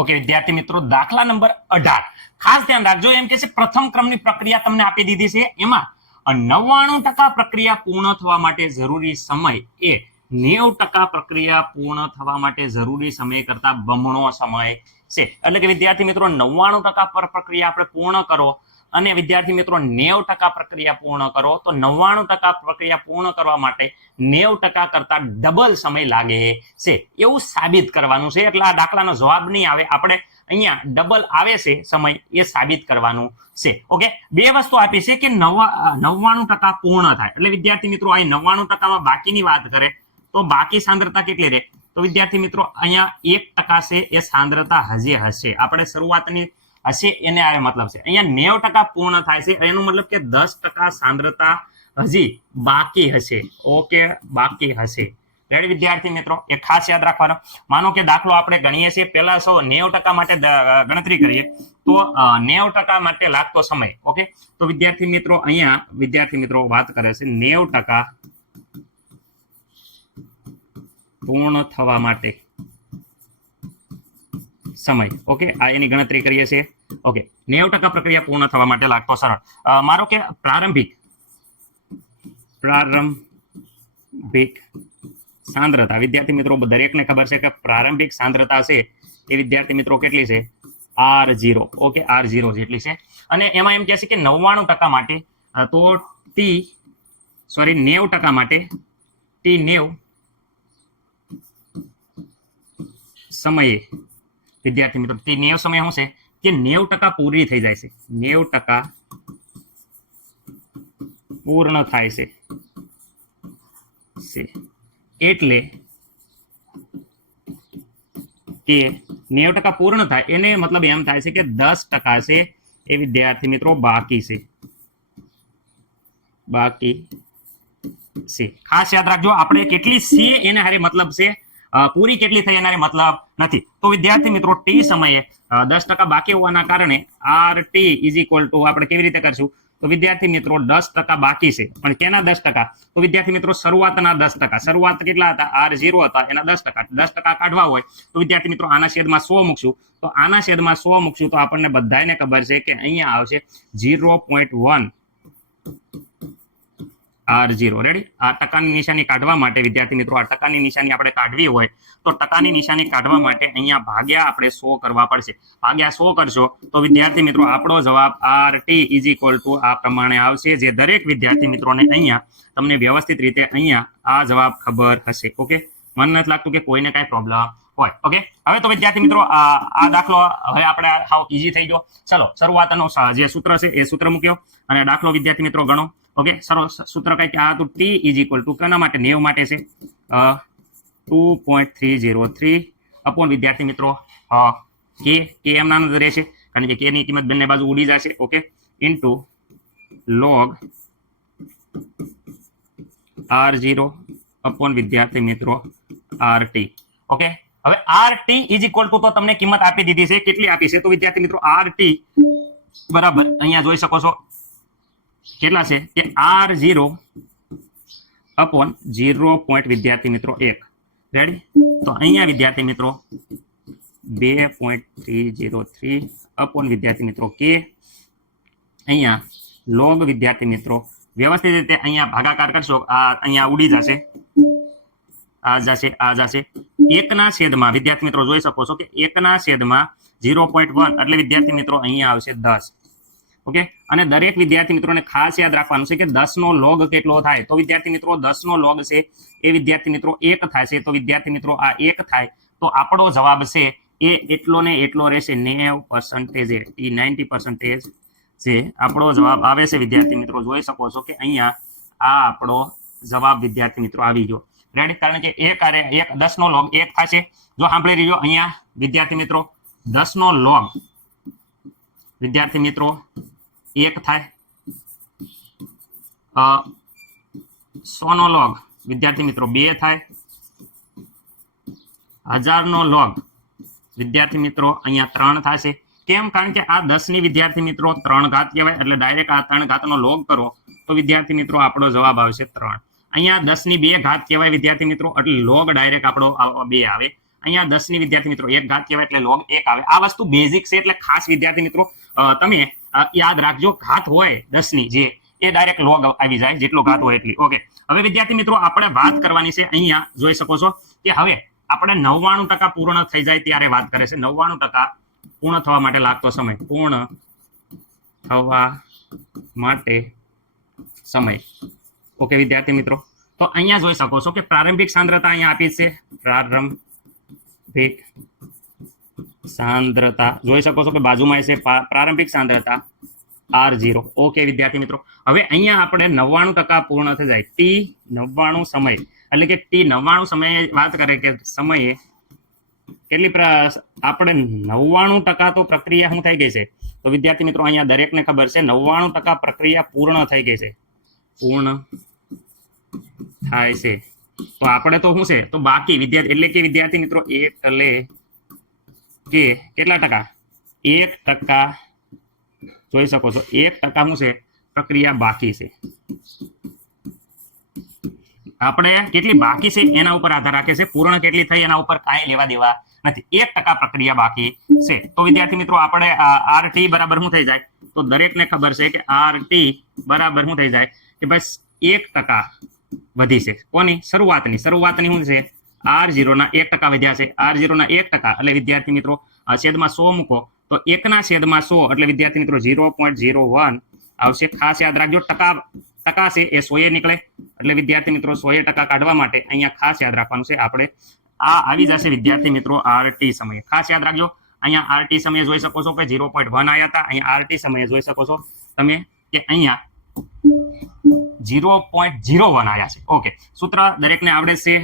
Okay વિદ્યાર્થી મિત્રો, દાખલા નંબર 18 ખાસ ધ્યાન રાખજો. એમ કે છે પ્રથમ ક્રમની પ્રક્રિયા તમને આપી દીધી છે. એમાં 99% પ્રક્રિયા પૂર્ણ થવા માટે જરૂરી સમય એ 90% પ્રક્રિયા પૂર્ણ થવા માટે જરૂરી સમય કરતા બમણો સમય છે. એટલે કે વિદ્યાર્થી મિત્રો 99% પ્રક્રિયા આપણે પૂર્ણ કરો અને વિદ્યાર્થી મિત્રો 90% પ્રક્રિયા પૂર્ણ કરો તો 99% પ્રક્રિયા પૂર્ણ કરવા માટે 90% કરતા ડબલ સમય લાગે છે એવું સાબિત કરવાનું છે. એટલે આ દાખલાનો જવાબ નહીં આવે, આપણે અહીંયા ડબલ આવે છે સમય એ સાબિત કરવાનું છે. ઓકે, બે વસ્તુ આપી છે કે 99% પૂર્ણ થાય. એટલે વિદ્યાર્થી મિત્રો અહીં 99%માં બાકીની વાત કરે તો બાકી સાંદ્રતા કેટલી રહે? તો વિદ્યાર્થી મિત્રો અહીંયા 1% છે એ સાંદ્રતા હજી હશે. આપણે શરૂઆતની હશે એને આવે મતલબ છે. અહીંયા 90% પૂર્ણ થાય છે એનો મતલબ કે 10% સાંદ્રતા હજી બાકી હશે. ઓકે, બાકી હશે. રેડી વિદ્યાર્થી મિત્રો, એ ખાસ યાદ રાખવાનો. માનો કે દાખલો આપણે ગણીએ છીએ, પહેલા 90% માટે ગણતરી કરીએ તો 90% માટે લાગતો સમય. ઓકે, તો વિદ્યાર્થી મિત્રો અહીંયા વિદ્યાર્થી મિત્રો વાત કરે છે 90% પૂર્ણ થવા માટે સમય. ઓકે, આ એની ગણતરી કરીએ છીએ. ઓકે, 90% પ્રક્રિયા પૂર્ણ થવા માટે લાગતો સરળ. મારો કે પ્રારંભિક સાંદ્રતા વિદ્યાર્થી મિત્રો દરેકને ખબર છે કે પ્રારંભિક સાંદ્રતા છે એ વિદ્યાર્થી મિત્રો કેટલી છે? R0. ઓકે, R0 જેટલી છે. અને એમાં એમ કહે છે કે 99% માટે તો 90% માટે T90 સમયે વિદ્યાર્થી મિત્રો T90 સમય શું છે કે 90% પૂરી થઈ જાય છે. 90% પૂર્ણ થાય છે. એટલે કે 90% પૂર્ણ થાય એને મતલબ એમ થાય છે કે 10% છે એ વિદ્યાર્થી મિત્રો બાકી છે. ખાસ યાદ રાખજો, આપણે કેટલી છે એને હારે મતલબ છે, પૂરી કેટલી થઈ એના મતલબ નથી. તો વિદ્યાર્થી મિત્રો ટી સમયે 10% બાકી હોવાના કારણે RT ઇઝ ઇક્વલ ટુ આપણે કેવી રીતે કરશું? તો વિદ્યાર્થી મિત્રો 10% બાકી છે, પણ કેના 10%? તો વિદ્યાર્થી મિત્રો શરૂઆતના 10%. શરૂઆત કેટલા હતા? R0 હતા, એના 10%. 10% કાઢવા હોય તો વિદ્યાર્થી મિત્રો આના છેદમાં 100 મૂકશું. તો આના છેદમાં 100 મૂકશું તો આપણને બધાને ખબર છે કે અહીંયા આવશે 0.1 R0. રેડી? આ ટકાની નિશાની કાઢવા માટે વિદ્યાર્થી મિત્રો આ ટકાની નિશાની આપણે કાઢવી હોય તો ટકાની નિશાની કાઢવા માટે અહીંયા ભાગ્યા આપણે 100 કરવા પડશે. ભાગ્યા 100 કરશો તો વિદ્યાર્થી મિત્રો આપણો જવાબ RT ઇઝ ઇક્વલ ટુ આ પ્રમાણે આવશે, જે દરેક વિદ્યાર્થી મિત્રોને અહીંયા તમને વ્યવસ્થિત રીતે અહીંયા આ જવાબ ખબર હશે. ઓકે, મને નથી લાગતું કે કોઈને કાંઈ પ્રોબ્લેમ હોય. ઓકે, હવે તો વિદ્યાર્થી મિત્રો આ દાખલો હવે આપણે હાવ ઈઝી થઈ ગયો. ચલો શરૂઆતનો જે સૂત્ર છે એ સૂત્ર મૂક્યો અને દાખલો વિદ્યાર્થી મિત્રો ગણો. ઓકે, સરસ સૂત્ર કઈ કે આ તો T ઇઝ ઇક્વલ ટુ કેના માટે? 90 માટે છે 2.303 અપોન વિદ્યાર્થી મિત્રો કે એમ ના અંદર રહેશે કારણ કે કે ની કિંમત બંને બાજુ ઉડી જશે. Okay, into log R0 upon વિદ્યાર્થી મિત્રો RT. ઓકે, હવે RT ઇઝ ઇક્વલ ટુ તો તમને કિંમત આપી દીધી છે. કેટલી આપી છે? તો વિદ્યાર્થી મિત્રો RT બરાબર અહીંયા જોઈ શકો છો કેટલા છે કે R0 અપોન 0. વિદ્યાર્થી મિત્રો 1. રેડી? તો અહીંયા વિદ્યાર્થી મિત્રો 2.303 અપોન વિદ્યાર્થી મિત્રો કે અહીંયા લોગ વિદ્યાર્થી મિત્રો વ્યવસ્થિત રીતે અહીંયા ભાગાકાર કરશો, આ અહીંયા ઉડી જશે, આ જશે 1ના છેદમાં વિદ્યાર્થી મિત્રો જોઈ શકો છો કે 1ના છેદમાં 0.1 એટલે વિદ્યાર્થી મિત્રો અહીંયા આવશે 10. ઓકે, અને દરેક વિદ્યાર્થી મિત્રોને ખાસ યાદ રાખવાનું છે કે 10 નો લોગ કેટલો થાય? તો વિદ્યાર્થી મિત્રો 10 નો લોગ છે એ વિદ્યાર્થી મિત્રો 1 થાય છે. તો વિદ્યાર્થી મિત્રો આ 1 થાય તો આપણો જવાબ છે એ એટલો ને એટલો રહેશે 90%. એ 90% છે આપણો જવાબ આવે છે. વિદ્યાર્થી મિત્રો જોઈ શકો છો કે અહીંયા આ આપણો જવાબ વિદ્યાર્થી મિત્રો આવી ગયો. રેડી? કારણ કે 10 નો લોગ 1 થશે. જો સાંભળી રહ્યો અહીંયા વિદ્યાર્થી મિત્રો 10 નો લોગ વિદ્યાર્થી મિત્રો 1 થાય, 100 નો લોગ વિદ્યાર્થી મિત્રો 2 થાય, 1000 નો લોગ વિદ્યાર્થી મિત્રો અહીંયા 3 થશે. કેમ? કારણ કે આ 10 ની વિદ્યાર્થી મિત્રો 3 ઘાત કહેવાય એટલે ડાયરેક્ટ આ 3 ઘાતનો લોગ કરો તો વિદ્યાર્થી મિત્રો આપણો જવાબ આવશે 3. અહીંયા 10 ની 2 ઘાત કહેવાય વિદ્યાર્થી મિત્રો એટલે લોગ ડાયરેક્ટ આપણો 2 આવે. અહીંયા 10 ની વિદ્યાર્થી મિત્રો 1 ઘાત કહેવાય એટલે log 1 આવે. આ વસ્તુ બેઝિક છે એટલે ખાસ વિદ્યાર્થી મિત્રો તમે યાદ રાખજો. ઘાત હોય 10 ની જે એ ડાયરેક્ટ log આવી જાય, જેટલો ઘાત હોય એટલી. ઓકે, હવે વિદ્યાર્થી મિત્રો આપણે વાત કરવાની છે. અહીંયા જોઈ શકો છો કે હવે આપણે 99% પૂર્ણ થઈ જાય ત્યારે વાત કરે છે. 99% પૂર્ણ થવા માટે લાગતો સમય, પૂર્ણ થવા માટે સમય. ઓકે વિદ્યાર્થી મિત્રો, તો અહીંયા જોઈ શકો છો કે પ્રારંભિક સાંદ્રતા અહીંયા આપી છે. પ્રારંભિક સાંદ્રતા જોઈ શકો છો કે બાજુમાં છે પ્રારંભિક સાંદ્રતા R0. ઓકે વિદ્યાર્થી મિત્રો, હવે અહીંયા આપણે 99% પૂર્ણ થઈ જાય T99 સમય, એટલે કે T99 સમયે વાત કરે કે સમયે કેટલી આપણે 99% તો પ્રક્રિયા શું થઈ ગઈ છે. તો વિદ્યાર્થી મિત્રો અહીંયા દરેકને ખબર છે 99% પ્રક્રિયા પૂર્ણ થઈ ગઈ છે, પૂર્ણ થાય છે. તો આપણે તો શું છે, તો બાકી વિદ્યાર્થી એટલે કે વિદ્યાર્થી મિત્રો એટલે કે કેટલા ટકા, 1% જોઈ શકો છો 1% શું છે પ્રક્રિયા બાકી છે. આપણે કેટલી બાકી છે એના ઉપર આધાર રાખે છે, પૂર્ણ કેટલી થઈ એના ઉપર કાંઈ લેવા દેવા નથી. 1% પ્રક્રિયા બાકી છે. તો વિદ્યાર્થી મિત્રો આપણે RT બરાબર શું થઈ જાય, તો દરેકને ખબર છે કે RT બરાબર શું થઈ જાય કે બસ 1% વધી છે. કોની શરૂઆતની શું છે, R0 ના 1% વધ્યા છે. R0 ના 1% એટલે વિદ્યાર્થી મિત્રો છેદમાં 100 મૂકો તો 1/100 એટલે વિદ્યાર્થી મિત્રો 0.01 આવશે. ખાસ યાદ રાખજો, ટકા છે એ 100 નીકળે એટલે વિદ્યાર્થી મિત્રો 100% કાઢવા માટે અહીંયા ખાસ યાદ રાખવાનું છે આપણે આ આવી જશે વિદ્યાર્થી મિત્રો RT સમય. ખાસ યાદ રાખજો, અહીંયા RT સમયે જોઈ શકો છો કે 0.1 આવ્યા હતા. અહીંયા RT સમયે જોઈ શકો છો તમે કે અહીંયા 0.01 આવ્યા છે. ઓકે, સૂત્ર દરેકને આવડે છે.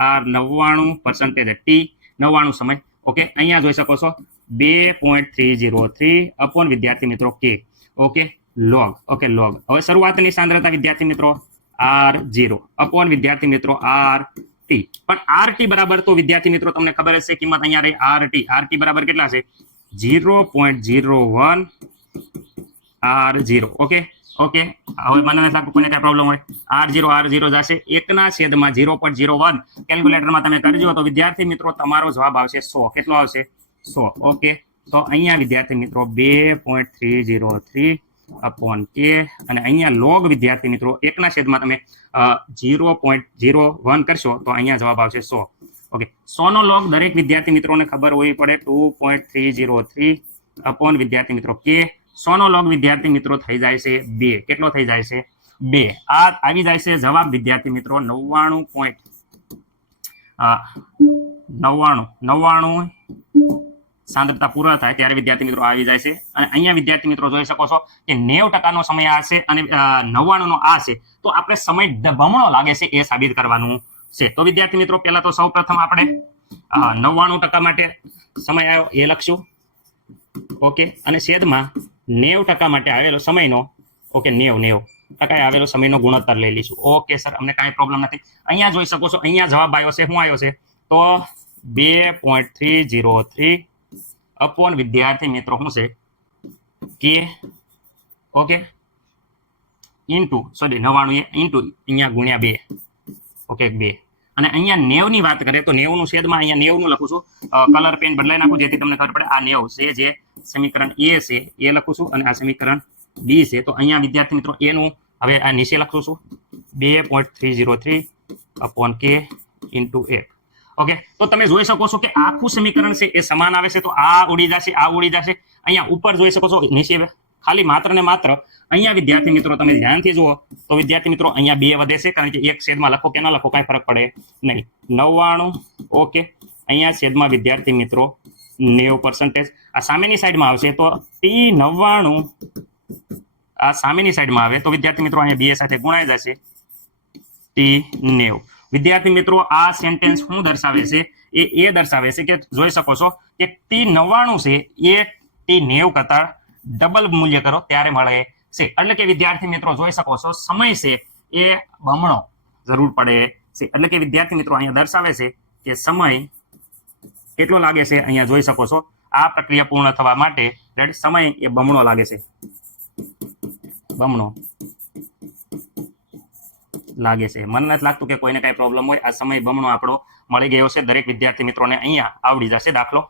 R99% T99 સમય. ઓકે, અહીંયા જોઈ શકો છો 2.303 અપોન વિદ્યાર્થી મિત્રો K. Okay, log. Okay, log. હવે શરૂઆતની સાંદ્રતા વિદ્યાર્થી મિત્રો R0 અપોન વિદ્યાર્થી મિત્રો RT. પણ RT બરાબર તો વિદ્યાર્થી મિત્રો તમને ખબર હશે કિંમત અહીંયા રહી RT બરાબર કેટલા છે 0.01 R0. ઓકે, હવે મને નથી લાગતું કોઈને કઈ પ્રોબ્લેમ હોય. R0 જશે 1/0.01 કેલ્ક્યુલેટરમાં તમે કરજો તો વિદ્યાર્થી મિત્રો તમારો જવાબ આવશે 100. કેટલો આવશે 100. ઓકે, તો અહીંયા વિદ્યાર્થી મિત્રો 2.303 અપોન K અને અહીંયા log વિદ્યાર્થી મિત્રો 1/, તમે 0.01 કરશો તો અહીંયા જવાબ આવશે 100. ઓકે, 100 નો log દરેક વિદ્યાર્થી મિત્રોને ખબર હોવી પડે 2.303 અપોન વિદ્યાર્થી મિત્રો K. 100 નો log વિદ્યાર્થી મિત્રો થઈ જાય છે 2. કેટલો થઈ જાય છે 2. આ આવી જાય છે જવાબ વિદ્યાર્થી મિત્રો 99 સાંદ્રતા પૂર્ણ થાય ત્યારે વિદ્યાર્થી મિત્રો આવી જાય છે. અને અહીંયા વિદ્યાર્થી મિત્રો જોઈ શકો છો કે 90% નો સમય આ છે અને 99 નો આ છે. તો આપણે સમય બમણો લાગે છે એ સાબિત કરવાનું છે. તો વિદ્યાર્થી મિત્રો પહેલા તો સૌપ્રથમ આપણે 99% માટે સમય આવ્યો એ લખશું. ઓકે, અને છેદમાં 90% માટે આવેલો સમયનો, ઓકે 90% આવેલો સમયનો ગુણોત્તર લઈ લઈશું. ઓકે સર, અમને કાંઈ પ્રોબ્લેમ નથી. અહીંયા જોઈ શકો છો અહીંયા જવાબ આવ્યો છે, શું આવ્યો છે તો 2.303 અપોન વિદ્યાર્થી મિત્રો શું છે K. ઓકે, ઇન્ટુ 99 ઇન્ટુ અહીંયા ગુણ્યા 2. ઓકે 2. અને અહીંયા 90 ની વાત કરે તો 90 નું છેદમાં અહીંયા 90 નું લખું છું. કલર પેન બદલાઈ નાખું જેથી તમને ખબર પડે. આ 90 છે જે સમીકરણ A છે એ લખું છું અને આ સમીકરણ B છે. તો અહીંયા વિદ્યાર્થી મિત્રો A નું હવે આ નીચે લખું છું 2.303 અપોન K ઇન્ટુ 1. ઓકે, તો તમે જોઈ શકો છો કે આખું સમીકરણ છે એ સમાન આવે છે. તો આ ઉડી જશે, આ ઉડી જશે. અહીંયા ઉપર જોઈ શકો છો નીચે ખાલી માત્ર ને માત્ર અહીંયા વિદ્યાર્થી મિત્રો તમે ધ્યાનથી જુઓ તો વિદ્યાર્થી મિત્રો અહીંયા 2 વધે છે કારણ કે એક છેદમાં લખો કે ના લખો કાંઈ ફરક પડે નહીં. 99. ઓકે, અહીંયા છેદમાં વિદ્યાર્થી મિત્રો 90%. આ સામેની સાઈડમાં આવશે તો T99 આ સામેની સાઈડમાં આવે તો વિદ્યાર્થી મિત્રો અહીંયા 2 સાથે ગુણાઈ જશે T90. વિદ્યાર્થી મિત્રો આ સેન્ટેન્સ શું દર્શાવે છે એ દર્શાવે છે કે જોઈ શકો છો કે T99 છે એ T90 કરતા ડબલ મૂલ્ય કરો ત્યારે મળે છે. એટલે કે વિદ્યાર્થી મિત્રો જોઈ શકો છો સમય છે એ બમણો જરૂર પડે છે. એટલે કે વિદ્યાર્થી મિત્રો અહીંયા દર્શાવે છે કે સમય કેટલો લાગે છે. અહીંયા જોઈ શકો છો આ પ્રક્રિયા પૂર્ણ થવા માટે સમય એ બમણો લાગે છે, બમણો લાગે છે. મને નથી લાગતું કે કોઈને કાંઈ પ્રોબ્લેમ હોય. આ સમય બમણો આપણો મળી ગયો છે. દરેક વિદ્યાર્થી મિત્રોને અહીંયા આવડી જશે દાખલો